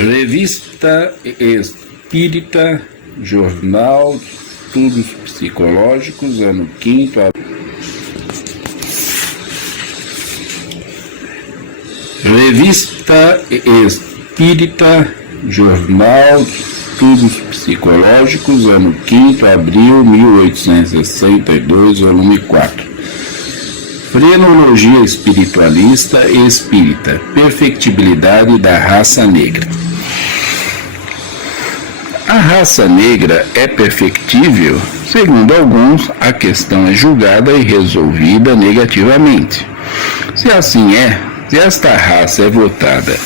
Revista Espírita, Jornal Estudos Psicológicos, ano 5º. Revista Espírita, Jornal Estudos Psicológicos, ano 5º, abril 1862, volume 4. Frenologia espiritualista e espírita, perfectibilidade da raça negra. A raça negra é perfectível? Segundo alguns, a questão é julgada e resolvida negativamente. Se assim é, se esta raça é votada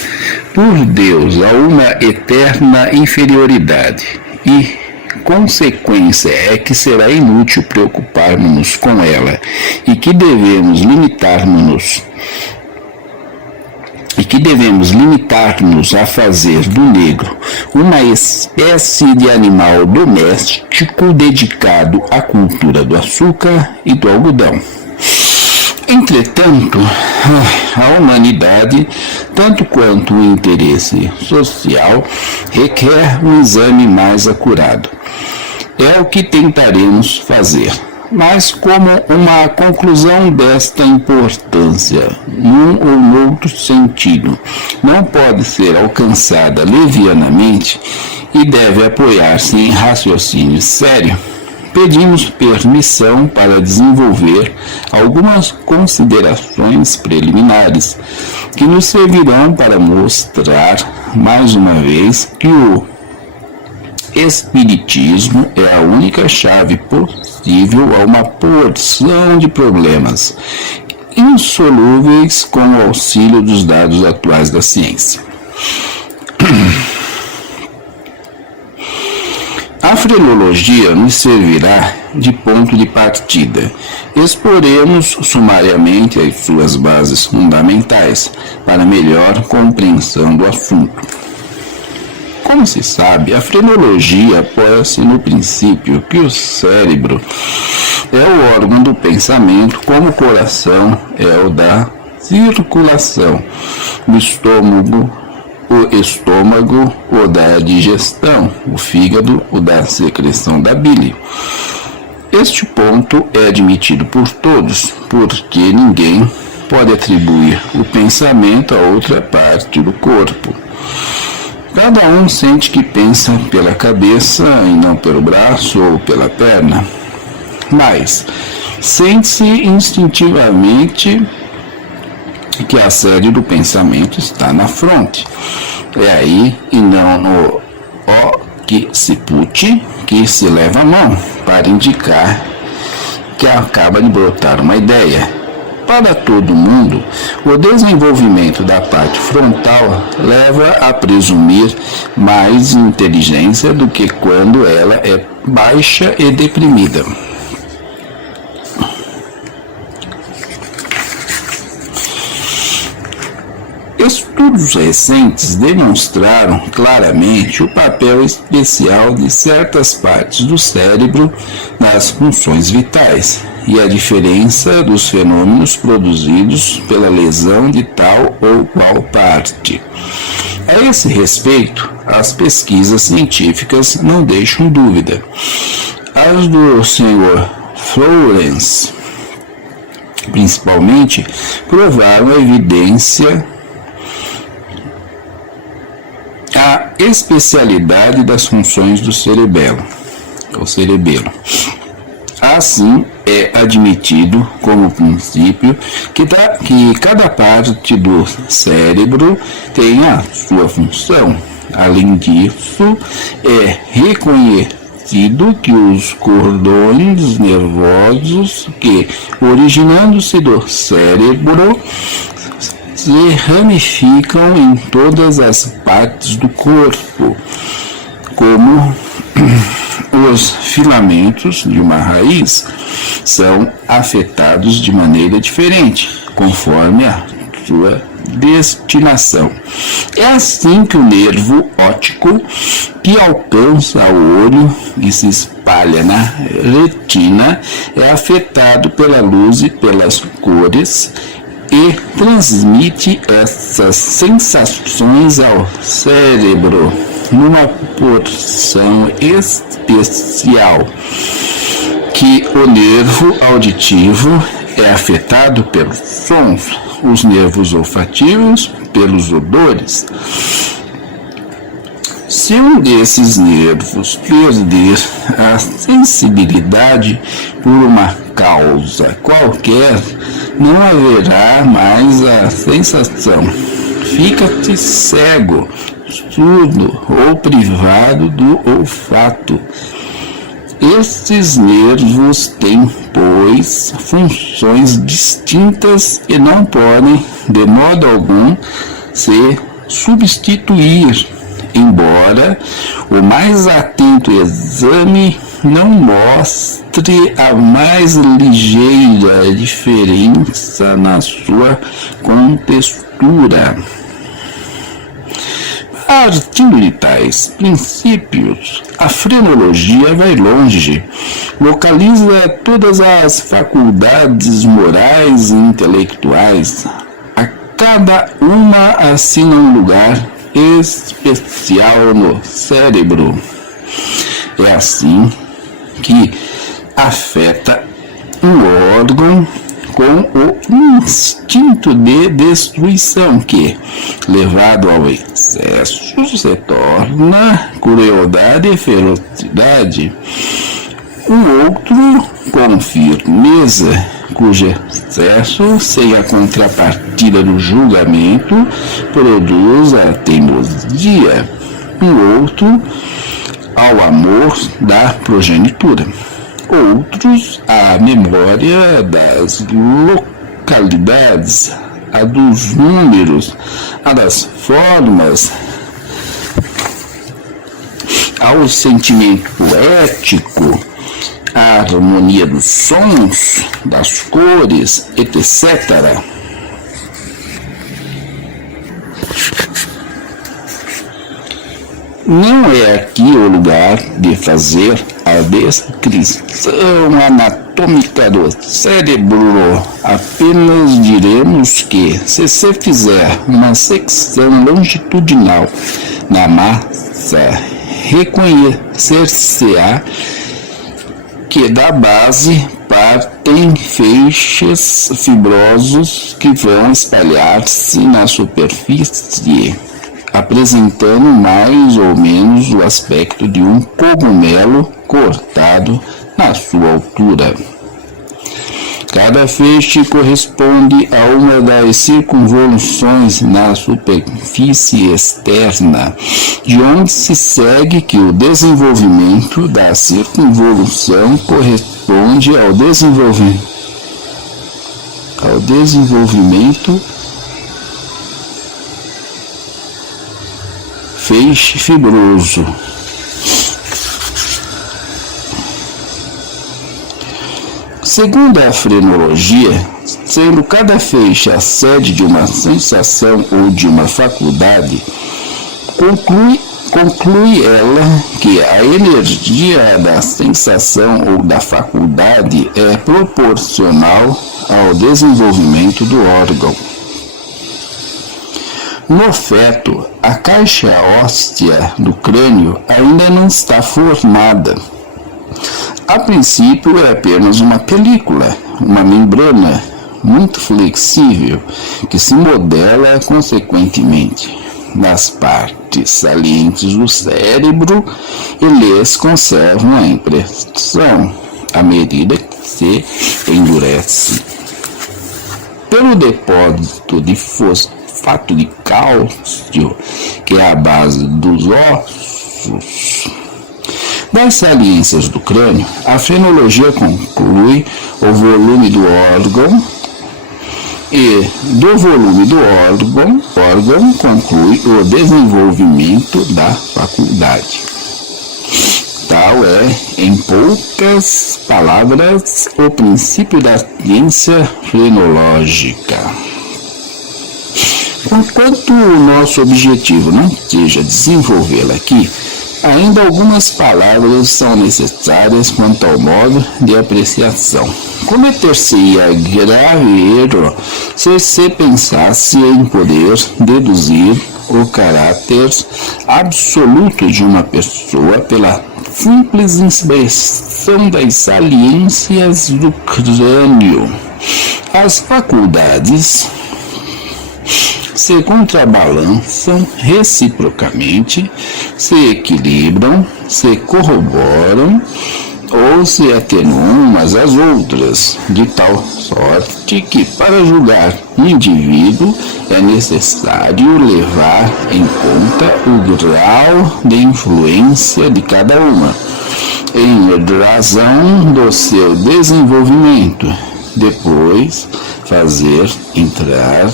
por Deus a uma eterna inferioridade e consequência é que será inútil preocuparmos-nos com ela e que devemos limitar-nos a fazer do negro uma espécie de animal doméstico dedicado à cultura do açúcar e do algodão. Entretanto, a humanidade, tanto quanto o interesse social, requer um exame mais acurado. É o que tentaremos fazer, mas como uma conclusão desta importância, num ou noutro sentido, não pode ser alcançada levianamente e deve apoiar-se em raciocínio sério, pedimos permissão para desenvolver algumas considerações preliminares que nos servirão para mostrar, mais uma vez, que o Espiritismo é a única chave possível a uma porção de problemas insolúveis com o auxílio dos dados atuais da ciência. A frenologia nos servirá de ponto de partida. Exporemos sumariamente as suas bases fundamentais para melhor compreensão do assunto. Como se sabe, a frenologia apoia-se no princípio que o cérebro é o órgão do pensamento, como o coração é o da circulação, o estômago o da digestão, o fígado o da secreção da bile. Este ponto é admitido por todos, porque ninguém pode atribuir o pensamento a outra parte do corpo. Cada um sente que pensa pela cabeça e não pelo braço ou pela perna, mas sente-se instintivamente que a sede do pensamento está na fronte. É aí e não no occiput que se leva a mão para indicar que acaba de brotar uma ideia. Para todo mundo, o desenvolvimento da parte frontal leva a presumir mais inteligência do que quando ela é baixa e deprimida. Estudos recentes demonstraram claramente o papel especial de certas partes do cérebro nas funções vitais e a diferença dos fenômenos produzidos pela lesão de tal ou qual parte. A esse respeito, as pesquisas científicas não deixam dúvida. As do Sr. Florence, principalmente, provaram a especialidade das funções do cerebelo. Assim, é admitido como princípio que cada parte do cérebro tem a sua função. Além disso, é reconhecido que os cordões nervosos que, originando-se do cérebro, se ramificam em todas as partes do corpo, como os filamentos de uma raiz são afetados de maneira diferente, conforme a sua destinação. É assim que o nervo óptico, que alcança o olho e se espalha na retina, é afetado pela luz e pelas cores e transmite essas sensações ao cérebro numa porção especial, que o nervo auditivo é afetado pelos sons, os nervos olfativos pelos odores. Se um desses nervos perder a sensibilidade por uma causa qualquer, não haverá mais a sensação. Fica-se cego, surdo ou privado do olfato. Estes nervos têm, pois, funções distintas e não podem, de modo algum, se substituir, embora o mais atento exame não mostre a mais ligeira diferença na sua contextura. Partindo de tais princípios, a frenologia vai longe, localiza todas as faculdades morais e intelectuais, a cada uma assina um lugar especial no cérebro. É assim que afeta um órgão com o instinto de destruição que, levado ao excesso, se torna crueldade e ferocidade. O outro, com firmeza, cujo excesso, sem a contrapartida do julgamento, produz a teimosia. O outro, ao amor da progenitura. Outros, a memória das localidades, a dos números, a das formas, ao sentimento poético, a harmonia dos sons, das cores, etc. Não é aqui o lugar de fazer a descrição anatômica do cérebro. Apenas diremos que, se se fizer uma secção longitudinal na massa, reconhecer-se-á que da base partem feixes fibrosos que vão espalhar-se na superfície, apresentando mais ou menos o aspecto de um cogumelo cortado na sua altura. Cada feixe corresponde a uma das circunvoluções na superfície externa, de onde se segue que o desenvolvimento da circunvolução corresponde ao desenvolvimento feixe fibroso. Segundo a frenologia, sendo cada feixe a sede de uma sensação ou de uma faculdade, conclui ela que a energia da sensação ou da faculdade é proporcional ao desenvolvimento do órgão. No feto, a caixa óssea do crânio ainda não está formada. A princípio é apenas uma película, uma membrana muito flexível que se modela consequentemente nas partes salientes do cérebro e lhes conservam a impressão à medida que se endurece. Pelo depósito de fosfato de cálcio, que é a base dos ossos, das saliências do crânio, a frenologia conclui o volume do órgão e, do volume do órgão conclui o desenvolvimento da faculdade. Tal é, em poucas palavras, o princípio da ciência frenológica. Enquanto o nosso objetivo não seja desenvolvê-la aqui, ainda algumas palavras são necessárias quanto ao modo de apreciação. Cometer-se-ia grave erro se se pensasse em poder deduzir o caráter absoluto de uma pessoa pela simples inspeção das saliências do crânio. As faculdades se contrabalançam reciprocamente, se equilibram, se corroboram ou se atenuam umas às outras, de tal sorte que para julgar um indivíduo é necessário levar em conta o grau de influência de cada uma, em razão do seu desenvolvimento, depois fazer entrar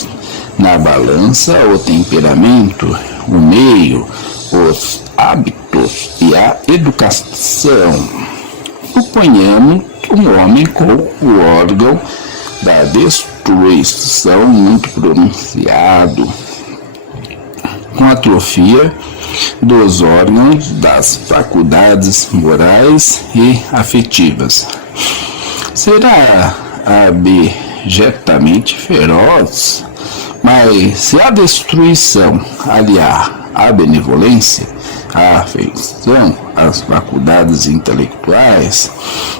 na balança o temperamento, o meio, os hábitos e a educação. Suponhamos um homem com o órgão da destruição muito pronunciado, com atrofia dos órgãos das faculdades morais e afetivas. Será abjetamente feroz, mas se a destruição aliar à benevolência, à afeição, às faculdades intelectuais,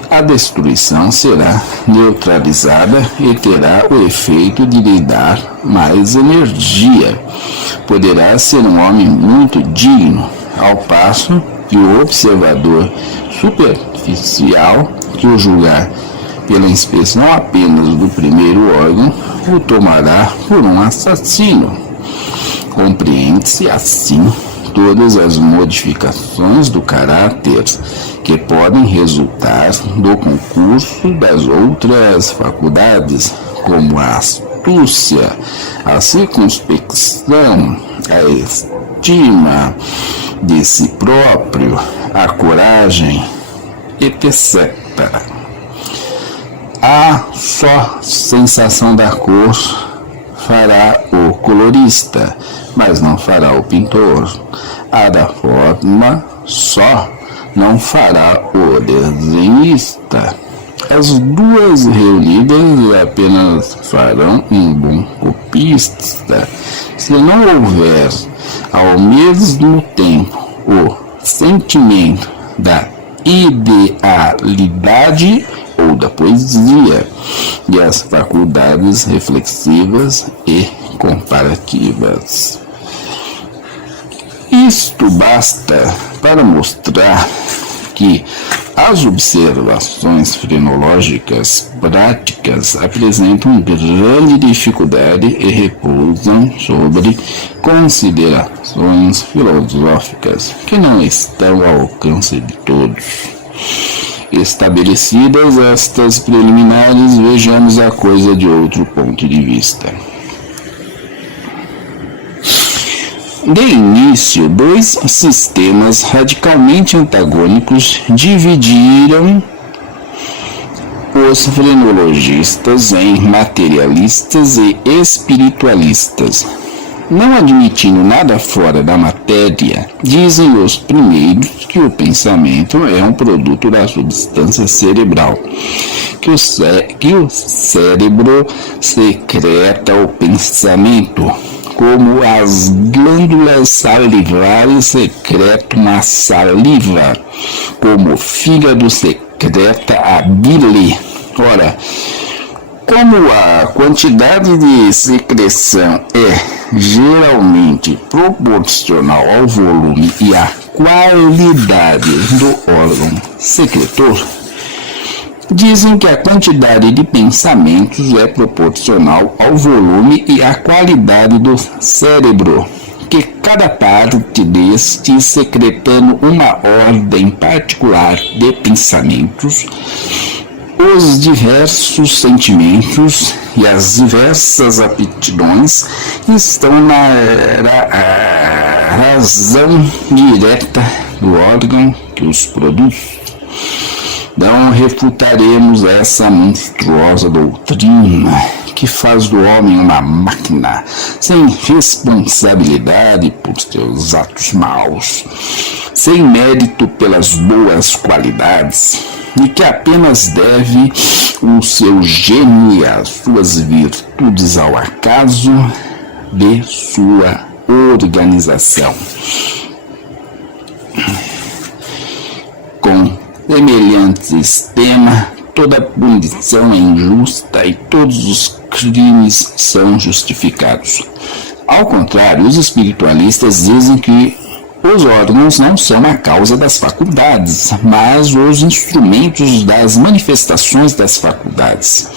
a destruição será neutralizada e terá o efeito de lhe dar mais energia. Poderá ser um homem muito digno, ao passo que o observador superficial, que o julgar pela inspeção apenas do primeiro órgão, o tomará por um assassino. Compreende-se assim todas as modificações do caráter que podem resultar do concurso das outras faculdades, como a astúcia, a circunspecção, a estima de si próprio, a coragem, etc. A só sensação da cor fará o colorista, mas não fará o pintor. A da forma só não fará o desenhista. As duas reunidas apenas farão um bom copista. Se não houver ao mesmo tempo o sentimento da idealidade ou da poesia e as faculdades reflexivas e comparativas. Isto basta para mostrar que as observações frenológicas práticas apresentam grande dificuldade e repousam sobre considerações filosóficas que não estão ao alcance de todos. Estabelecidas estas preliminares, vejamos a coisa de outro ponto de vista. De início, dois sistemas radicalmente antagônicos dividiram os frenologistas em materialistas e espiritualistas. Não admitindo nada fora da matéria, dizem os primeiros que o pensamento é um produto da substância cerebral, que o cérebro secreta o pensamento, como as glândulas salivares secretam a saliva, como o fígado secreta a bile. Ora, como a quantidade de secreção é geralmente proporcional ao volume e à qualidade do órgão secretor, dizem que a quantidade de pensamentos é proporcional ao volume e à qualidade do cérebro, que cada parte destes secretando uma ordem particular de pensamentos, os diversos sentimentos e as diversas aptidões estão na razão direta do órgão que os produz. Não refutaremos essa monstruosa doutrina que faz do homem uma máquina sem responsabilidade por seus atos maus, sem mérito pelas boas qualidades, e que apenas deve o seu gênio e as suas virtudes ao acaso de sua organização. Com semelhante sistema, toda punição é injusta e todos os crimes são justificados. Ao contrário, os espiritualistas dizem que os órgãos não são a causa das faculdades, mas os instrumentos das manifestações das faculdades.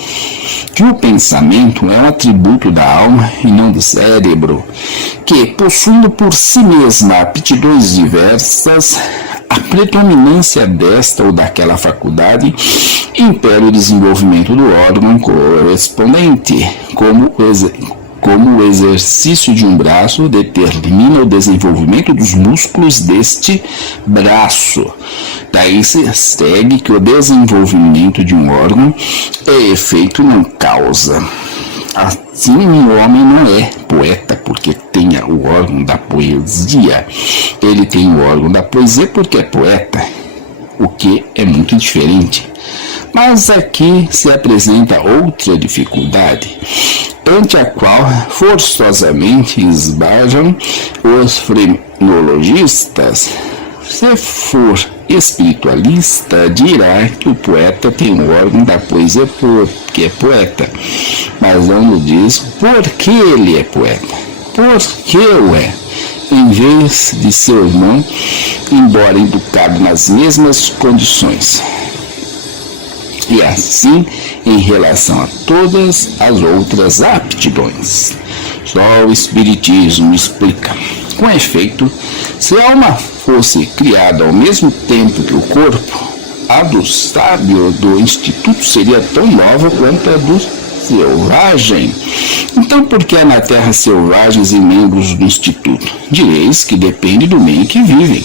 Que o pensamento é um atributo da alma e não do cérebro, que, possuindo por si mesma aptidões diversas, a predominância desta ou daquela faculdade impede o desenvolvimento do órgão correspondente, como o exercício de um braço determina o desenvolvimento dos músculos deste braço. Daí se segue que o desenvolvimento de um órgão é efeito não causa. Assim, o homem não é poeta porque tenha o órgão da poesia. Ele tem o órgão da poesia porque é poeta, o que é muito diferente. Mas aqui se apresenta outra dificuldade, ante a qual forçosamente esbajam os frenologistas. Se for espiritualista, dirá que o poeta tem o órgão da poesia porque é poeta, mas não diz por que ele é poeta, por que o é, em vez de seu irmão, embora educado nas mesmas condições. E assim em relação a todas as outras aptidões. Só o Espiritismo explica. Com efeito, se a alma fosse criada ao mesmo tempo que o corpo, a do sábio do instituto seria tão nova quanto a do selvagem. Então, por que há na terra selvagens e membros do instituto? Direis que depende do meio em que vivem.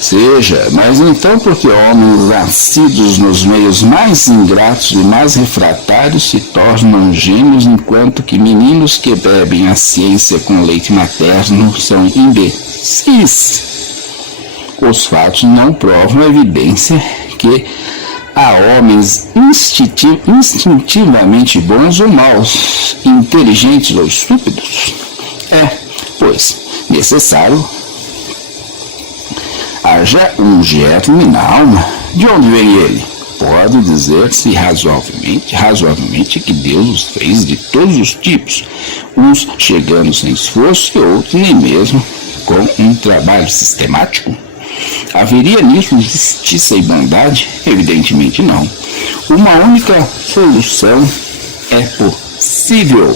Seja, mas então porque homens nascidos nos meios mais ingratos e mais refratários se tornam gênios, enquanto que meninos que bebem a ciência com leite materno são imbecis. Os fatos não provam a evidência que há homens instintivamente bons ou maus, inteligentes ou estúpidos. É, pois, necessário haja um germe na alma. De onde vem ele? Pode dizer-se razoavelmente que Deus os fez de todos os tipos, uns chegando sem esforço e outros nem mesmo com um trabalho sistemático. Haveria nisso justiça e bondade? Evidentemente não. Uma única solução é possível: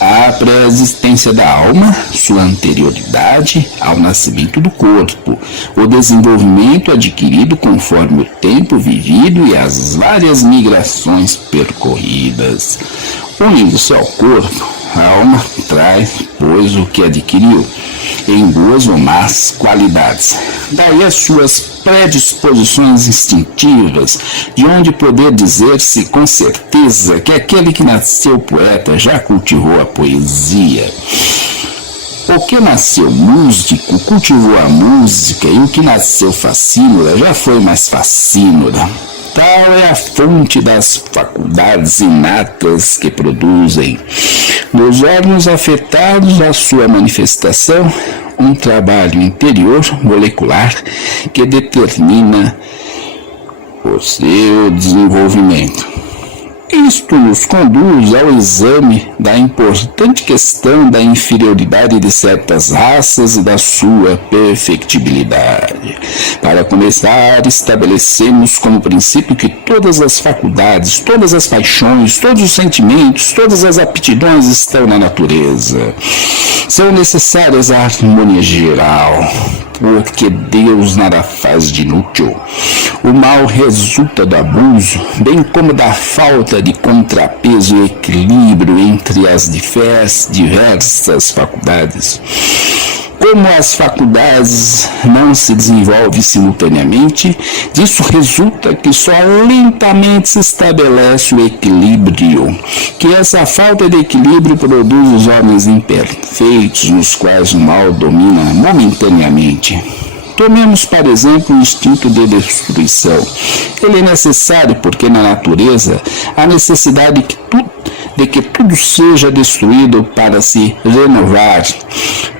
a pré-existência da alma, sua anterioridade ao nascimento do corpo, o desenvolvimento adquirido conforme o tempo vivido e as várias migrações percorridas. Unindo-se ao corpo, a alma traz, pois, o que adquiriu, em boas ou más qualidades. Daí as suas predisposições instintivas, de onde poder dizer-se com certeza que aquele que nasceu poeta já cultivou a poesia. O que nasceu músico cultivou a música, e o que nasceu facínora já foi mais facínora. Tal é a fonte das faculdades inatas que produzem, nos órgãos afetados, a sua manifestação, um trabalho interior molecular que determina o seu desenvolvimento. Isto nos conduz ao exame da importante questão da inferioridade de certas raças e da sua perfectibilidade. Para começar, estabelecemos como princípio que todas as faculdades, todas as paixões, todos os sentimentos, todas as aptidões estão na natureza. São necessárias a harmonia geral, porque Deus nada faz de inútil. O mal resulta do abuso, bem como da falta de contrapeso e equilíbrio entre as diversas faculdades. Como as faculdades não se desenvolvem simultaneamente, disso resulta que só lentamente se estabelece o equilíbrio, que essa falta de equilíbrio produz os homens imperfeitos, nos quais o mal domina momentaneamente. Tomemos, por exemplo, o instinto de destruição. Ele é necessário porque na natureza há necessidade de que tudo seja destruído para se renovar.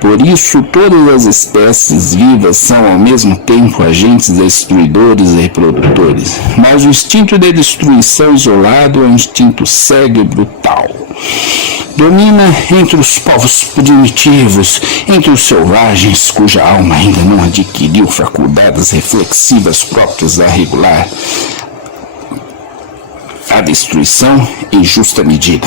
Por isso, todas as espécies vivas são ao mesmo tempo agentes destruidores e reprodutores. Mas o instinto de destruição isolado é um instinto cego e brutal. Domina entre os povos primitivos, entre os selvagens, cuja alma ainda não adquiriu faculdades reflexivas próprias da regular a destruição em justa medida.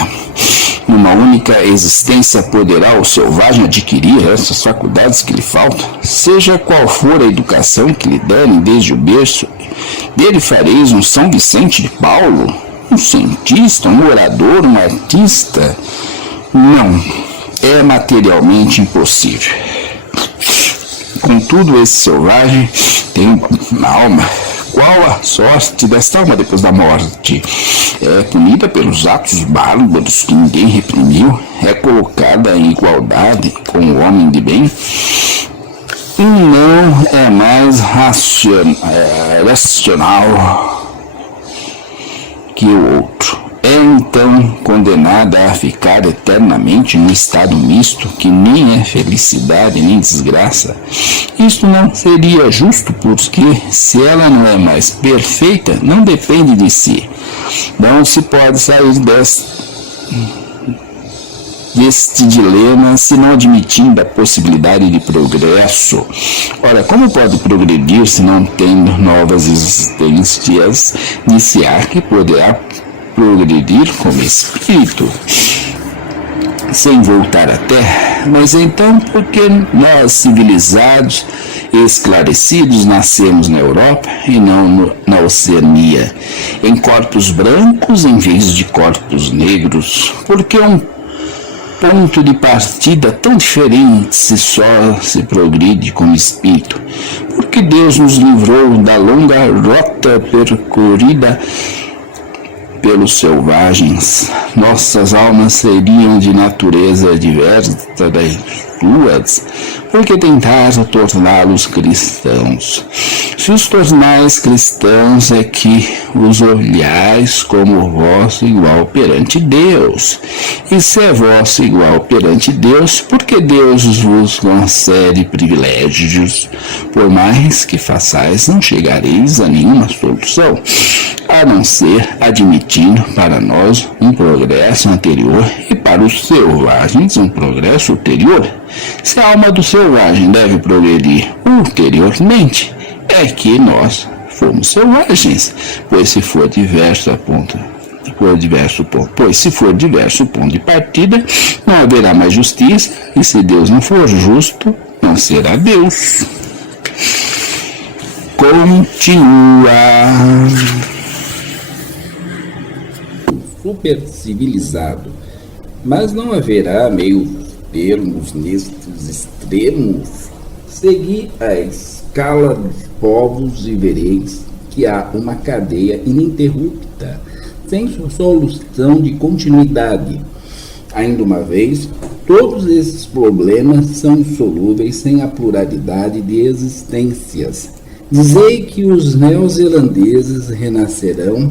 Numa única existência poderá o selvagem adquirir essas faculdades que lhe faltam, seja qual for a educação que lhe derem desde o berço. Dele fareis um São Vicente de Paulo, um cientista, um orador, um artista. Não, é materialmente impossível. Contudo, esse selvagem tem uma alma. Qual a sorte desta alma depois da morte? É punida pelos atos bárbaros que ninguém reprimiu, é colocada em igualdade com o homem de bem. Um não é mais racional que o outro. É então condenada a ficar eternamente num estado misto que nem é felicidade nem desgraça. Isto não seria justo, porque se ela não é mais perfeita, não depende de si. Não se pode sair deste dilema se não admitindo a possibilidade de progresso. Ora, como pode progredir se não tendo novas existências? Disse-á que poderá progredir como espírito sem voltar à Terra. Mas então, por que nós, civilizados e esclarecidos, nascemos na Europa e não na Oceania, em corpos brancos em vez de corpos negros? Por que um ponto de partida tão diferente se só se progride como espírito? Porque Deus nos livrou da longa rota percorrida pelos selvagens. Nossas almas seriam de natureza diversa das suas, porque tentaram torná-los cristãos. Se os tornais cristãos, é que os olhais como vosso igual perante Deus. E se é vosso igual perante Deus, porque Deus vos concede privilégios, por mais que façais, não chegareis a nenhuma solução, a não ser admitindo para nós um progresso anterior e para os selvagens um progresso ulterior. Se a alma do selvagem deve progredir ulteriormente, é que nós fomos selvagens, pois se for diverso ponto de partida, não haverá mais justiça, e se Deus não for justo, não será Deus. Continua. Super civilizado, mas não haverá meio termos nestes extremos. Segui a escala dos povos e vereis que há uma cadeia ininterrupta, sem solução de continuidade. Ainda uma vez, todos esses problemas são insolúveis sem a pluralidade de existências. Dizei que os neozelandeses renascerão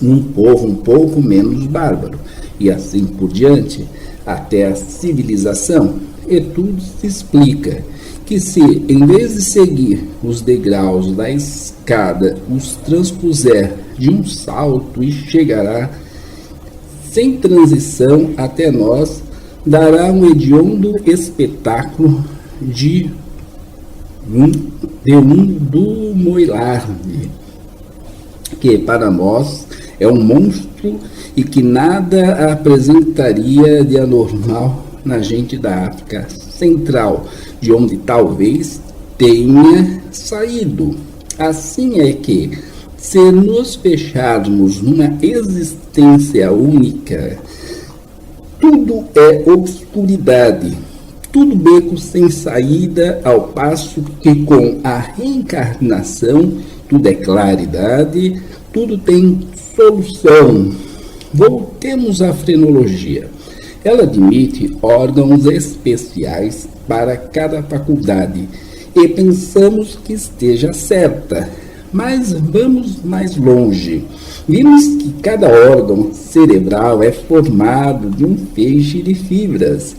num povo um pouco menos bárbaro, e assim por diante, até a civilização, e tudo se explica, que se, em vez de seguir os degraus da escada, os transpuser de um salto e chegará sem transição até nós, dará um hediondo espetáculo de do Moilarde, que para nós é um monstro e que nada apresentaria de anormal na gente da África Central, de onde talvez tenha saído. Assim é que, se nos fecharmos numa existência única, tudo é obscuridade, tudo beco sem saída, ao passo que com a reencarnação tudo é claridade, tudo tem solução. Voltemos à frenologia. Ela admite órgãos especiais para cada faculdade e pensamos que esteja certa. Mas vamos mais longe. Vimos que cada órgão cerebral é formado de um feixe de fibras.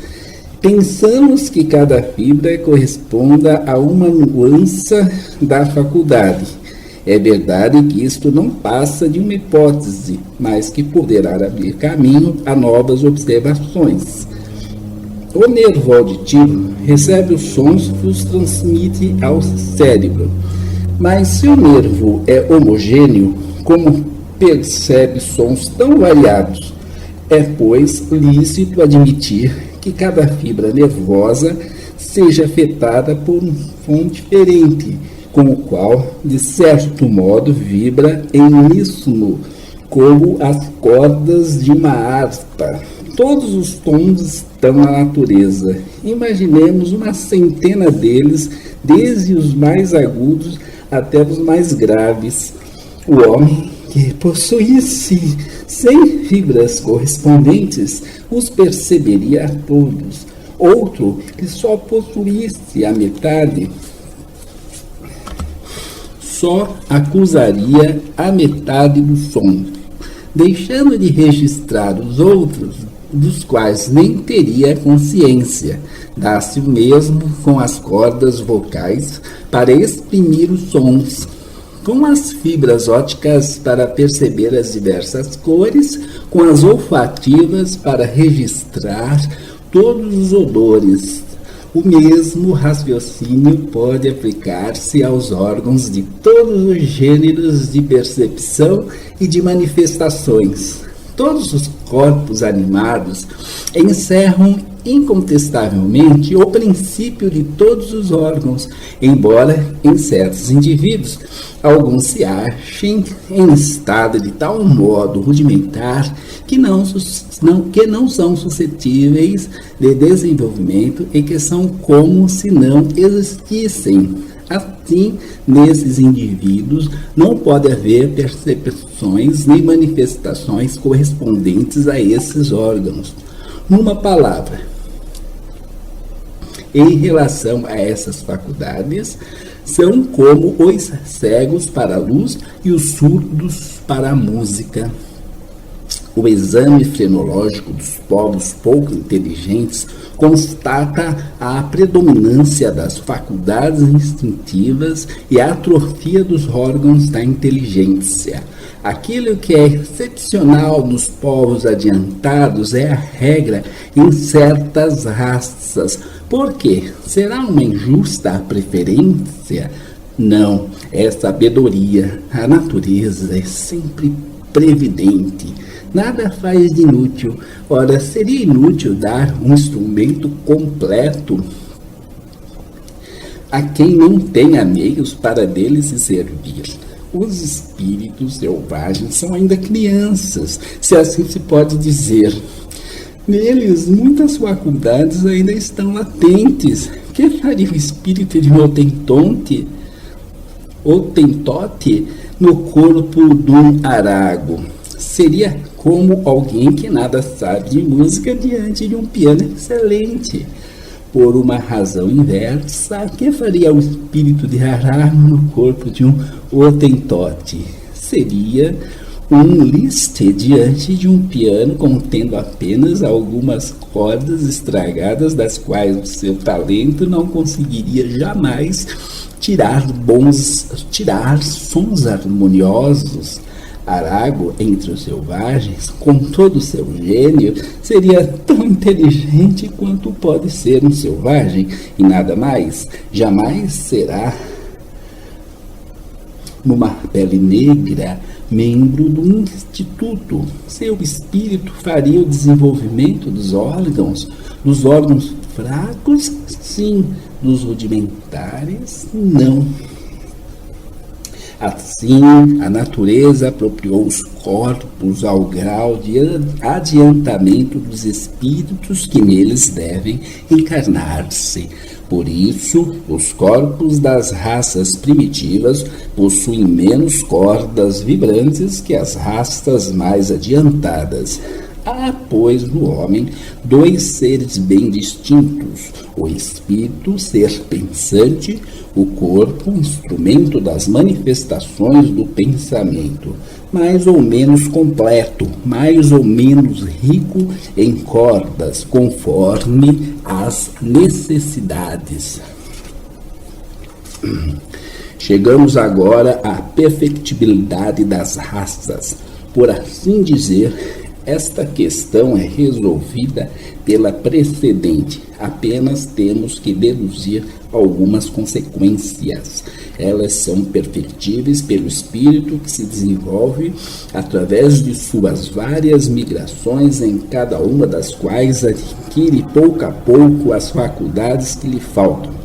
Pensamos que cada fibra corresponda a uma nuance da faculdade. É verdade que isto não passa de uma hipótese, mas que poderá abrir caminho a novas observações. O nervo auditivo recebe os sons e os transmite ao cérebro. Mas se o nervo é homogêneo, como percebe sons tão variados? É, pois, lícito admitir que cada fibra nervosa seja afetada por um som diferente, com o qual, de certo modo, vibra em uníssono, como as cordas de uma harpa. Todos os tons estão na natureza. Imaginemos uma centena deles, desde os mais agudos até os mais graves. O homem que possuísse 100 fibras correspondentes os perceberia a todos. Outro que só possuísse a metade só acusaria a metade do som, deixando de registrar os outros, dos quais nem teria consciência. Dá-se o mesmo com as cordas vocais para exprimir os sons, com as fibras ópticas para perceber as diversas cores, com as olfativas para registrar todos os odores. O mesmo raciocínio pode aplicar-se aos órgãos de todos os gêneros de percepção e de manifestações. Todos os corpos animados encerram incontestavelmente o princípio de todos os órgãos, embora em certos indivíduos alguns se achem em estado de tal modo rudimentar que não são suscetíveis de desenvolvimento e que são como se não existissem. Assim, nesses indivíduos não pode haver percepções nem manifestações correspondentes a esses órgãos. Numa palavra, em relação a essas faculdades, são como os cegos para a luz e os surdos para a música. O exame frenológico dos povos pouco inteligentes constata a predominância das faculdades instintivas e a atrofia dos órgãos da inteligência. Aquilo que é excepcional nos povos adiantados é a regra em certas raças. Por quê? Será uma injusta preferência? Não, é sabedoria. A natureza é sempre previdente. Nada faz de inútil. Ora, seria inútil dar um instrumento completo a quem não tenha meios para dele se servir. Os espíritos selvagens são ainda crianças, se assim se pode dizer. Neles, muitas faculdades ainda estão latentes. Que faria o espírito de Hotentote no corpo de um arago? Seria como alguém que nada sabe de música diante de um piano excelente. Por uma razão inversa, que faria o espírito de Arago no corpo de um Hotentote? Seria um Liszt diante de um piano contendo apenas algumas cordas estragadas, das quais o seu talento não conseguiria jamais tirar sons harmoniosos. Arago, entre os selvagens, com todo o seu gênio, seria tão inteligente quanto pode ser um selvagem, e nada mais. Jamais será, numa pele negra, membro de um instituto. Seu espírito faria o desenvolvimento dos órgãos fracos, sim, dos rudimentares, não. Assim, a natureza apropriou os corpos ao grau de adiantamento dos espíritos que neles devem encarnar-se. Por isso, os corpos das raças primitivas possuem menos cordas vibrantes que as raças mais adiantadas. Há, pois, no homem dois seres bem distintos: o espírito, ser pensante, o corpo, instrumento das manifestações do pensamento, mais ou menos completo, mais ou menos rico em cordas, conforme as necessidades. Chegamos agora à perfectibilidade das raças. Por assim dizer, esta questão é resolvida pela precedente. Apenas temos que deduzir algumas consequências. Elas são perfectíveis pelo espírito que se desenvolve através de suas várias migrações, em cada uma das quais adquire pouco a pouco as faculdades que lhe faltam.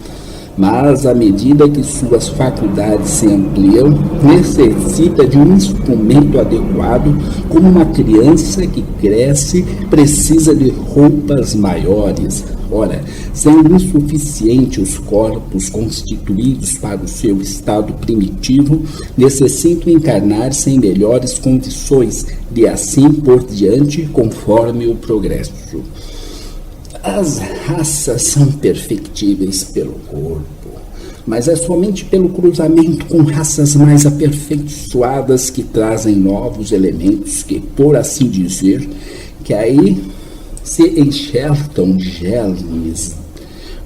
Mas, à medida que suas faculdades se ampliam, necessita de um instrumento adequado, como uma criança que cresce precisa de roupas maiores. Ora, sendo insuficientes os corpos constituídos para o seu estado primitivo, necessitam encarnar-se em melhores condições, de assim por diante, conforme o progresso. As raças são perfectíveis pelo corpo, mas é somente pelo cruzamento com raças mais aperfeiçoadas que trazem novos elementos que, por assim dizer, que aí se enxertam germes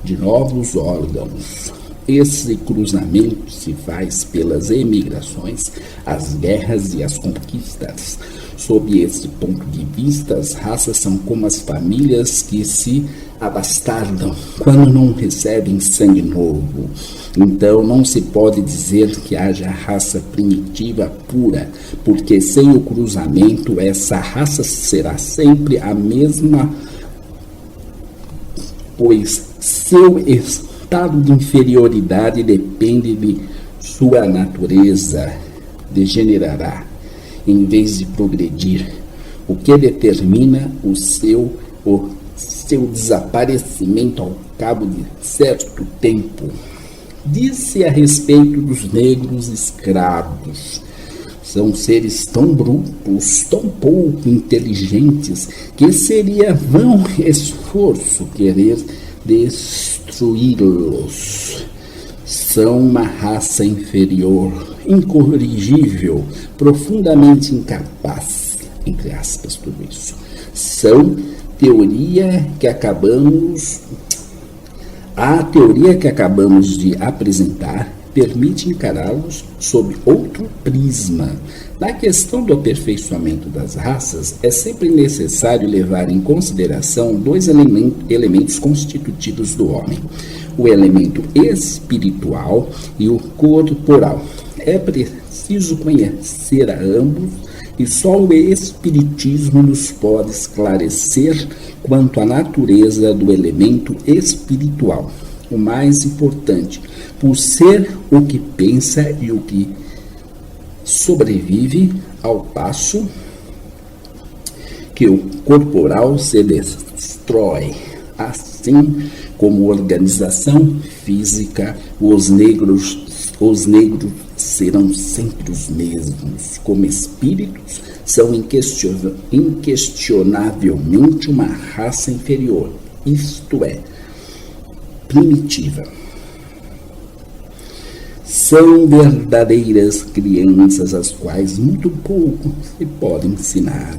de novos órgãos. Esse cruzamento se faz pelas emigrações, as guerras e as conquistas. Sob esse ponto de vista, as raças são como as famílias que se abastardam quando não recebem sangue novo. Então, não se pode dizer que haja raça primitiva pura, porque sem o cruzamento, essa raça será sempre a mesma, pois seu estado de inferioridade depende de sua natureza, degenerará em vez de progredir, o que determina o seu desaparecimento ao cabo de certo tempo. Disse a respeito dos negros escravos: são seres tão brutos, tão pouco inteligentes, que seria vão esforço querer destruí-los. São uma raça inferior, incorrigível, profundamente incapaz, entre aspas, tudo isso. A teoria que acabamos de apresentar permite encará-los sob outro prisma. Na questão do aperfeiçoamento das raças, é sempre necessário levar em consideração dois elementos constitutivos do homem: o elemento espiritual e o corporal. É preciso conhecer a ambos, e só o Espiritismo nos pode esclarecer quanto à natureza do elemento espiritual. O mais importante, por ser o que pensa e o que sobrevive, ao passo que o corporal se destrói. Assim como organização física, os negros serão sempre os mesmos. Como espíritos, são inquestionavelmente uma raça inferior, isto é, primitiva. São verdadeiras crianças, as quais muito pouco se pode ensinar,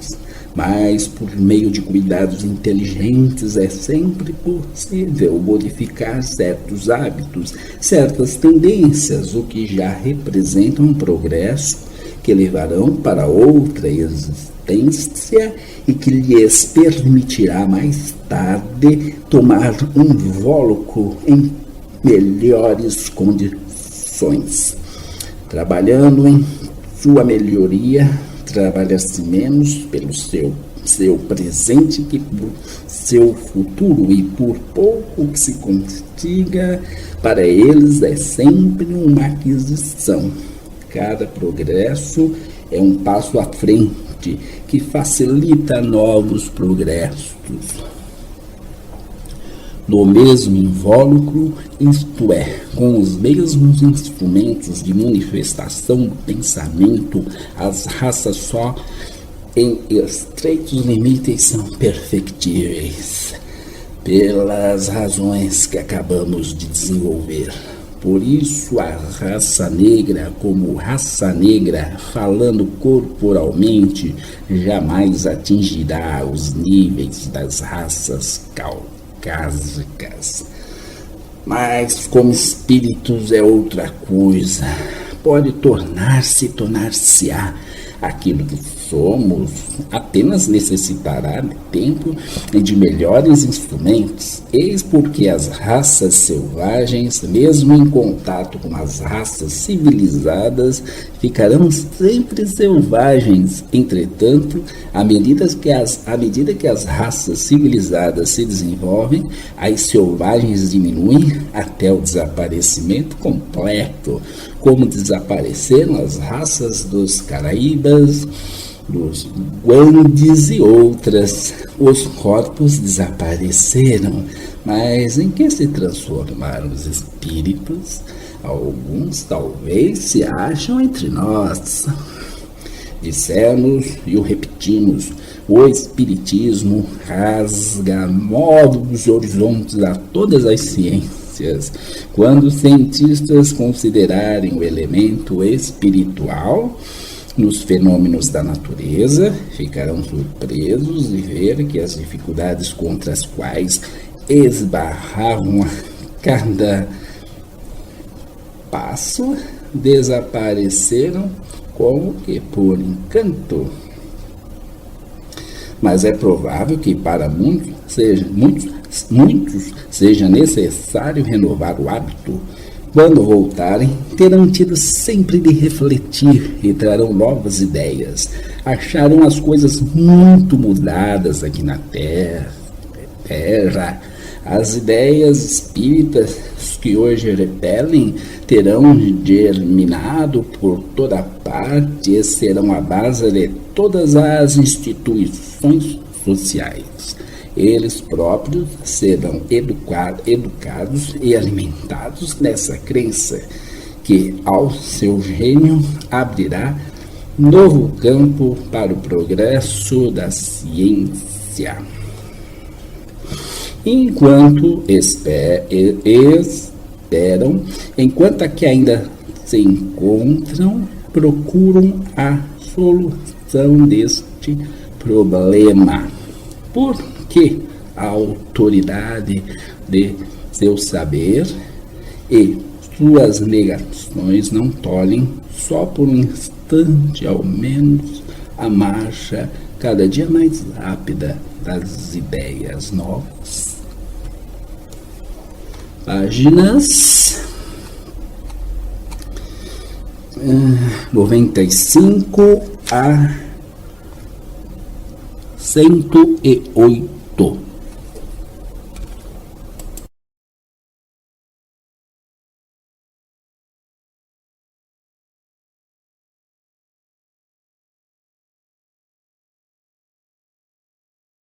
mas por meio de cuidados inteligentes é sempre possível modificar certos hábitos, certas tendências, o que já representa um progresso que levarão para outra existência e que lhes permitirá mais tarde tomar um invólucro em melhores condições. Trabalhando em sua melhoria, trabalha-se menos pelo seu presente que por seu futuro, e por pouco que se consiga, para eles é sempre uma aquisição. Cada progresso é um passo à frente que facilita novos progressos. No mesmo invólucro, isto é, com os mesmos instrumentos de manifestação do pensamento, as raças só em estreitos limites são perfectíveis, pelas razões que acabamos de desenvolver. Por isso, a raça negra, como raça negra, falando corporalmente, jamais atingirá os níveis das raças caucásicas. Mas, como espíritos, é outra coisa. Pode tornar-se-á aquilo que somos, apenas necessitará de tempo e de melhores instrumentos. Eis porque as raças selvagens, mesmo em contato com as raças civilizadas, ficarão sempre selvagens. Entretanto, à medida que as raças civilizadas se desenvolvem, as selvagens diminuem até o desaparecimento completo, como desapareceram as raças dos Caraíbas, dos Guandes e outras. Os corpos desapareceram, mas em que se transformaram os espíritos? Alguns talvez se acham entre nós. Dissemos e o repetimos: o espiritismo rasga novos horizontes a todas as ciências. Quando os cientistas considerarem o elemento espiritual nos fenômenos da natureza, ficarão surpresos de ver que as dificuldades contra as quais esbarravam a cada passo desapareceram como que por encanto. Mas é provável que para muitos seja necessário renovar o hábito. Quando voltarem, terão tido sempre de refletir e trarão novas ideias. Acharam as coisas muito mudadas aqui na Terra. As ideias espíritas que hoje repelem terão germinado por toda parte e serão a base de todas as instituições sociais. Eles próprios serão educados e alimentados nessa crença que, ao seu gênio, abrirá novo campo para o progresso da ciência. Enquanto esperam, enquanto aqui ainda se encontram, procuram a solução deste problema. Porque a autoridade de seu saber e suas negações não tolhem, só por um instante ao menos, a marcha cada dia mais rápida das ideias novas. Páginas 95 a 108.